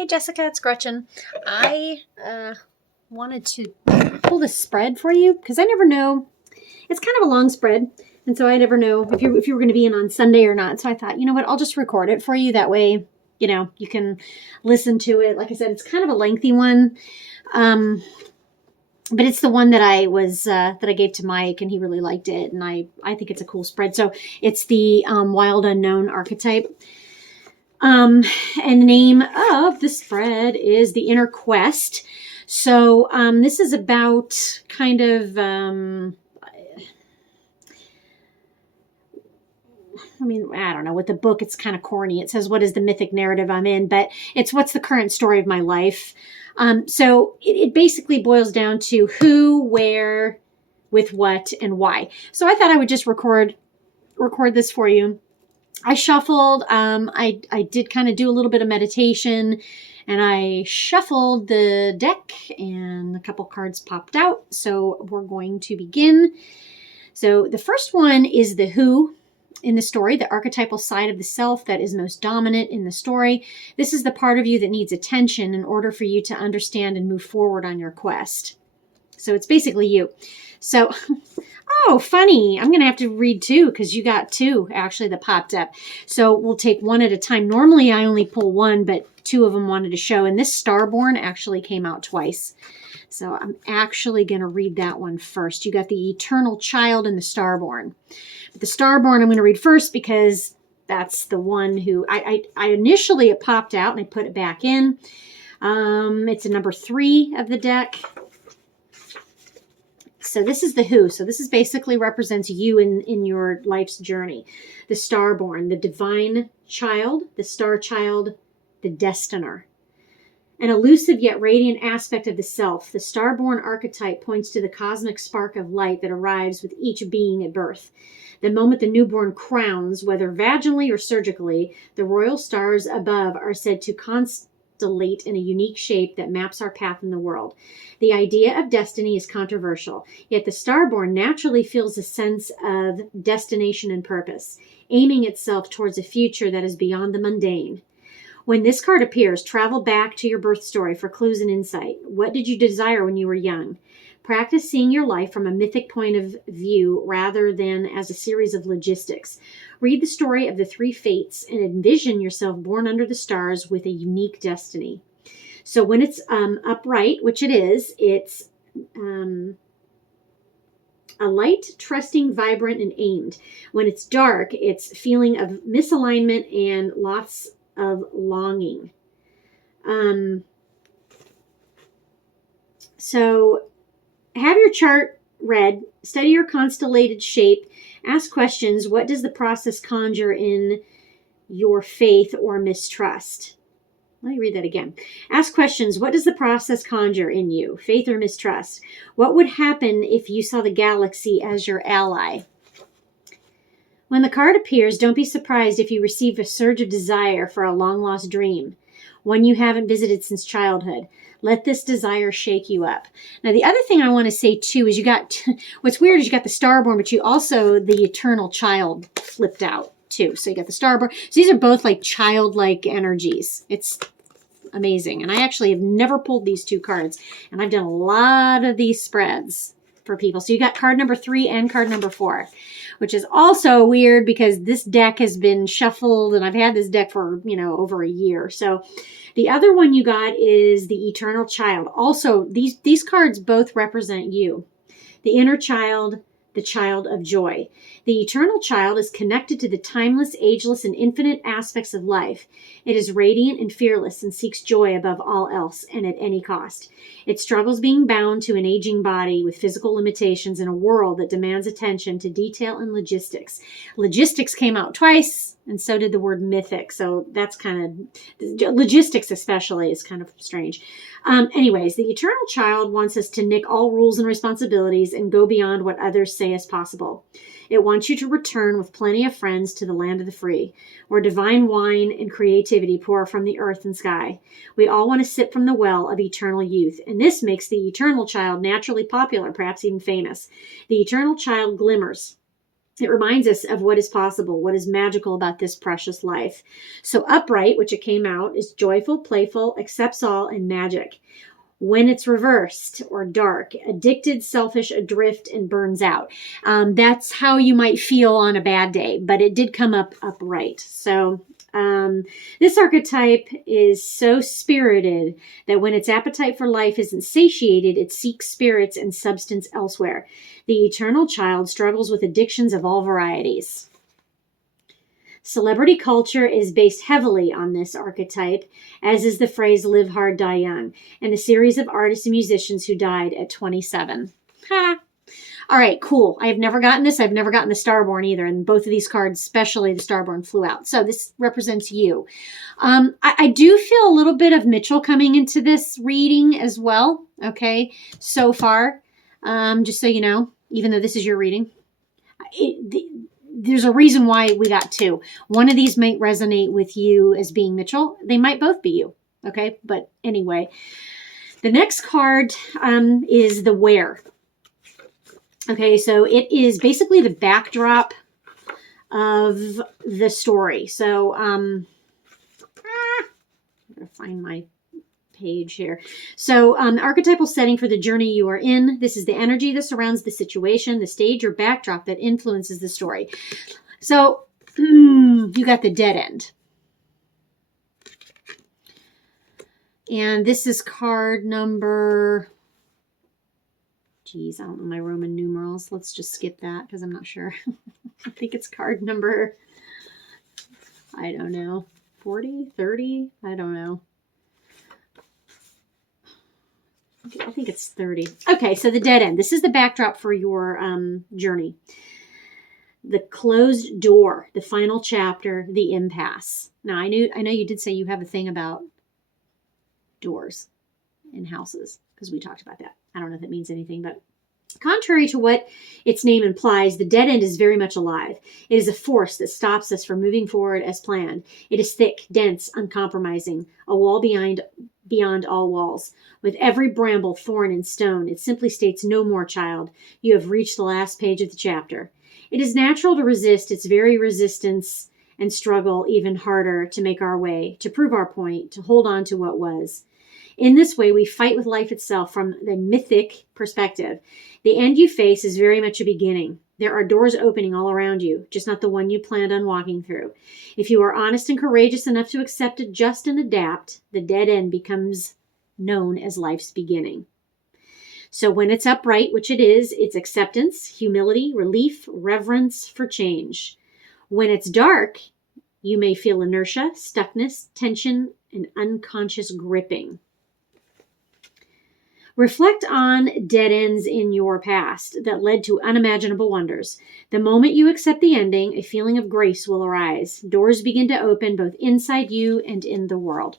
Hey Jessica, it's Gretchen. I wanted to pull this spread for you because I never know. It's kind of a long spread, and so I never know if you were going to be in on Sunday or not. So I thought, you know what, I'll just record it for you. That way, you can listen to it. Like I said, it's kind of a lengthy one, but it's the one that I gave to Mike, and he really liked it, and I think it's a cool spread. So it's the Wild Unknown archetype. And the name of the spread is The Inner Quest. So this is about kind of, I don't know, with the book, it's kind of corny. It says, what is the mythic narrative I'm in? But it's what's the current story of my life. So it basically boils down to who, where, with what, and why. So I thought I would just record this for you. I shuffled, I did kind of do a little bit of meditation, and I shuffled the deck and a couple cards popped out. So we're going to begin. So the first one is the who in the story, the archetypal side of the self that is most dominant in the story. This is the part of you that needs attention in order for you to understand and move forward on your quest. So it's basically you. So, oh, funny. I'm going to have to read two because you got two actually that popped up. So we'll take one at a time. Normally I only pull one, but two of them wanted to show. And this Starborn actually came out twice. So I'm actually going to read that one first. You got the Eternal Child and the Starborn. But the Starborn I'm going to read first because that's the one who I initially it popped out and I put it back in. It's a number 3 of the deck. So this is the who. So this is basically represents you in your life's journey. The Starborn, the divine child, the star child, the destiner. An elusive yet radiant aspect of the self, the Starborn archetype points to the cosmic spark of light that arrives with each being at birth. The moment the newborn crowns, whether vaginally or surgically, the royal stars above are said to constellate in a unique shape that maps our path in the world. The idea of destiny is controversial, yet the Starborn naturally feels a sense of destination and purpose, aiming itself towards a future that is beyond the mundane. When this card appears, travel back to your birth story for clues and insight. What did you desire when you were young? Practice seeing your life from a mythic point of view rather than as a series of logistics. Read the story of the 3 fates and envision yourself born under the stars with a unique destiny. So when it's upright, which it is, it's a light, trusting, vibrant, and aimed. When it's dark, it's feeling of misalignment and lots of longing. So have your chart read, study your constellated shape, ask questions. What does the process conjure in your faith or mistrust? Let me read that again. Ask questions. What does the process conjure in you, faith or mistrust? What would happen if you saw the galaxy as your ally? When the card appears, don't be surprised if you receive a surge of desire for a long-lost dream, one you haven't visited since childhood. Let this desire shake you up. Now, the other thing I want to say, too, is you got, what's weird is you got the Starborn, but you also, the Eternal Child flipped out, too. So you got the Starborn. So these are both like childlike energies. It's amazing. And I actually have never pulled these 2 cards. And I've done a lot of these spreads for people. So you got card number 3 and card number 4, which is also weird because this deck has been shuffled and I've had this deck for, over a year. So the other one you got is the Eternal Child. Also, these cards both represent you. The inner child, the child of joy. The Eternal Child is connected to the timeless, ageless, and infinite aspects of life. It is radiant and fearless and seeks joy above all else and at any cost. It struggles being bound to an aging body with physical limitations in a world that demands attention to detail and logistics. Logistics came out twice, and so did the word mythic. So that's kind of, logistics especially is kind of strange. Anyways, the Eternal Child wants us to nick all rules and responsibilities and go beyond what others say is possible. It wants you to return with plenty of friends to the land of the free, where divine wine and creativity pour from the earth and sky. We all want to sip from the well of eternal youth, and this makes the Eternal Child naturally popular, perhaps even famous. The Eternal Child glimmers It reminds us of what is possible, what is magical about this precious life. So upright, which it came out, is joyful, playful, accepts all, and magic. When it's reversed or dark, addicted, selfish, adrift, and burns out. That's how you might feel on a bad day, but it did come up upright. So this archetype is so spirited that when its appetite for life isn't satiated, it seeks spirits and substance elsewhere. The eternal child struggles with addictions of all varieties. Celebrity culture is based heavily on this archetype, as is the phrase live hard, die young, and the series of artists and musicians who died at 27. Ha! All right, cool. I have never gotten this. I've never gotten the Starborn either. And both of these cards, especially the Starborn, flew out. So this represents you. I do feel a little bit of Mitchell coming into this reading as well. Okay, so far, just so you know, even though this is your reading, there's a reason why we got two. One of these might resonate with you as being Mitchell. They might both be you. Okay, but anyway, the next card is the Where. Okay, so it is basically the backdrop of the story. So, I'm going to find my page here. So, the archetypal setting for the journey you are in. This is the energy that surrounds the situation, the stage or backdrop that influences the story. So, you got the dead end. And this is card number... Geez, I don't know my Roman numerals. Let's just skip that because I'm not sure. I think it's card number, I don't know, 40, 30? I don't know. I think it's 30. Okay, so the dead end. This is the backdrop for your journey. The closed door, the final chapter, the impasse. Now, I know you did say you have a thing about doors in houses because we talked about that. I don't know if that means anything, but contrary to what its name implies, the dead end is very much alive. It is a force that stops us from moving forward as planned. It is thick, dense, uncompromising, a wall beyond all walls. With every bramble, thorn, and stone, it simply states, no more, child. You have reached the last page of the chapter. It is natural to resist its very resistance and struggle even harder to make our way, to prove our point, to hold on to what was. In this way, we fight with life itself from the mythic perspective. The end you face is very much a beginning. There are doors opening all around you, just not the one you planned on walking through. If you are honest and courageous enough to accept, adjust, and adapt, the dead end becomes known as life's beginning. So when it's upright, which it is, it's acceptance, humility, relief, reverence for change. When it's dark, you may feel inertia, stuckness, tension, and unconscious gripping. Reflect on dead ends in your past that led to unimaginable wonders. The moment you accept the ending, a feeling of grace will arise. Doors begin to open both inside you and in the world.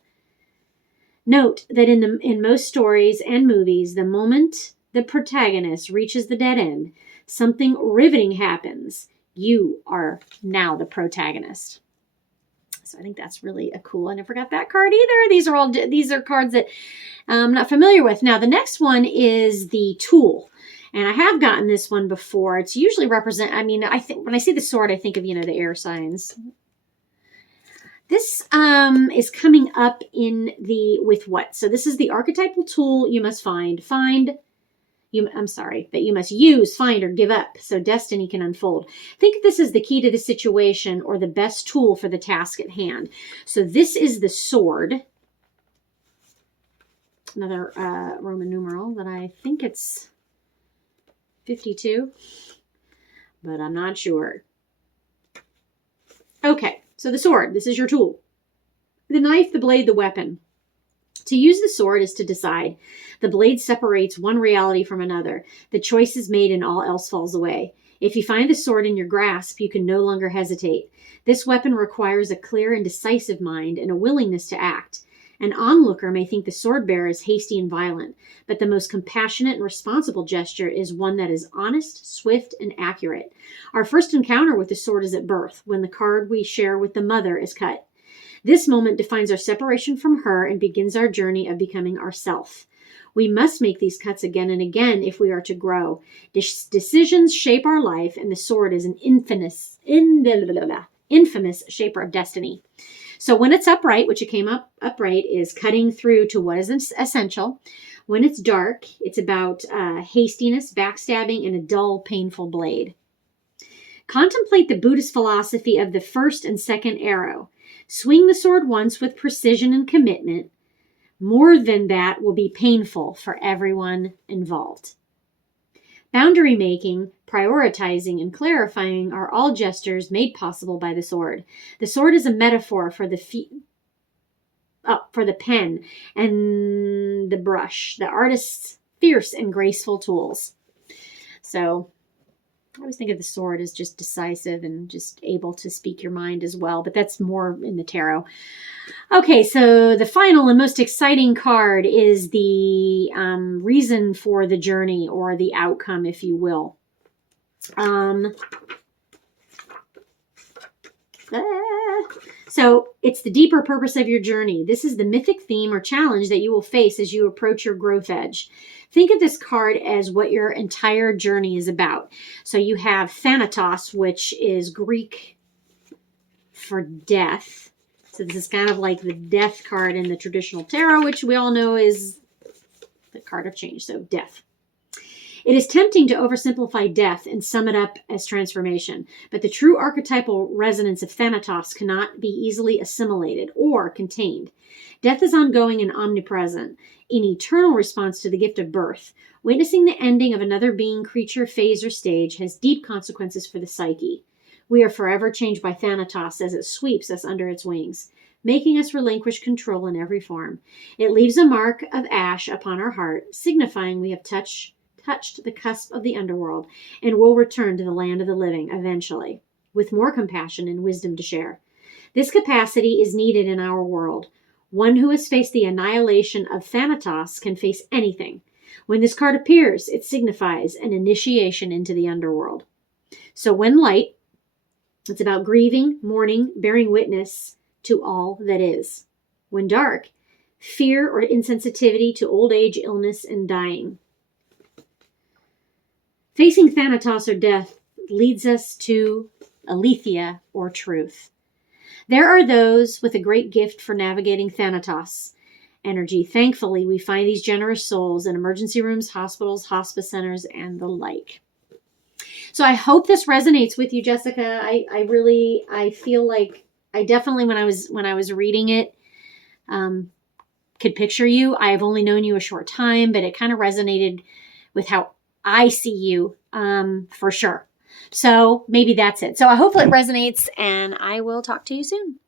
Note that in most stories and movies, the moment the protagonist reaches the dead end, something riveting happens. You are now the protagonist. So I think that's really a cool. I never got that card either. These are cards that I'm not familiar with. Now the next one is the Tool, and I have gotten this one before. It's usually I think when I see the sword, I think of the air signs. This is coming up in the with what? So this is the archetypal tool you must that you must use, find, or give up so destiny can unfold. Think of this as the key to the situation or the best tool for the task at hand. So this is the sword. Another Roman numeral that I think it's 52, but I'm not sure. Okay, so the sword, this is your tool. The knife, the blade, the weapon. To use the sword is to decide. The blade separates one reality from another. The choice is made and all else falls away. If you find the sword in your grasp, you can no longer hesitate. This weapon requires a clear and decisive mind and a willingness to act. An onlooker may think the sword bearer is hasty and violent, but the most compassionate and responsible gesture is one that is honest, swift, and accurate. Our first encounter with the sword is at birth, when the card we share with the mother is cut. This moment defines our separation from her and begins our journey of becoming ourself. We must make these cuts again and again if we are to grow. Decisions shape our life, and the sword is an infamous shaper of destiny. So when it's upright, which it came up upright, is cutting through to what is essential. When it's dark, it's about hastiness, backstabbing, and a dull, painful blade. Contemplate the Buddhist philosophy of the first and second arrow. Swing the sword once with precision and commitment. More than that will be painful for everyone involved. Boundary making, prioritizing, and clarifying are all gestures made possible by the sword. The sword is a metaphor for the pen and the brush, the artist's fierce and graceful tools. So I always think of the sword as just decisive and just able to speak your mind as well, but that's more in the tarot. Okay, so the final and most exciting card is the reason for the journey, or the outcome, if you will. So it's the deeper purpose of your journey. This is the mythic theme or challenge that you will face as you approach your growth edge. Think of this card as what your entire journey is about. So you have Thanatos, which is Greek for death. So this is kind of like the death card in the traditional tarot, which we all know is the card of change, so death. It is tempting to oversimplify death and sum it up as transformation, but the true archetypal resonance of Thanatos cannot be easily assimilated or contained. Death is ongoing and omnipresent, in eternal response to the gift of birth. Witnessing the ending of another being, creature, phase, or stage has deep consequences for the psyche. We are forever changed by Thanatos as it sweeps us under its wings, making us relinquish control in every form. It leaves a mark of ash upon our heart, signifying we have touched the cusp of the underworld and will return to the land of the living eventually, with more compassion and wisdom to share. This capacity is needed in our world. One who has faced the annihilation of Thanatos can face anything. When this card appears, it signifies an initiation into the underworld. So when light, it's about grieving, mourning, bearing witness to all that is. When dark, fear or insensitivity to old age, illness, and dying. Facing Thanatos or death leads us to aletheia or truth. There are those with a great gift for navigating Thanatos energy. Thankfully, we find these generous souls in emergency rooms, hospitals, hospice centers, and the like. So I hope this resonates with you, Jessica. I feel like I definitely, when I was reading it, could picture you. I have only known you a short time, but it kind of resonated with how I see you, for sure. So maybe that's it. So I hope it resonates, and I will talk to you soon.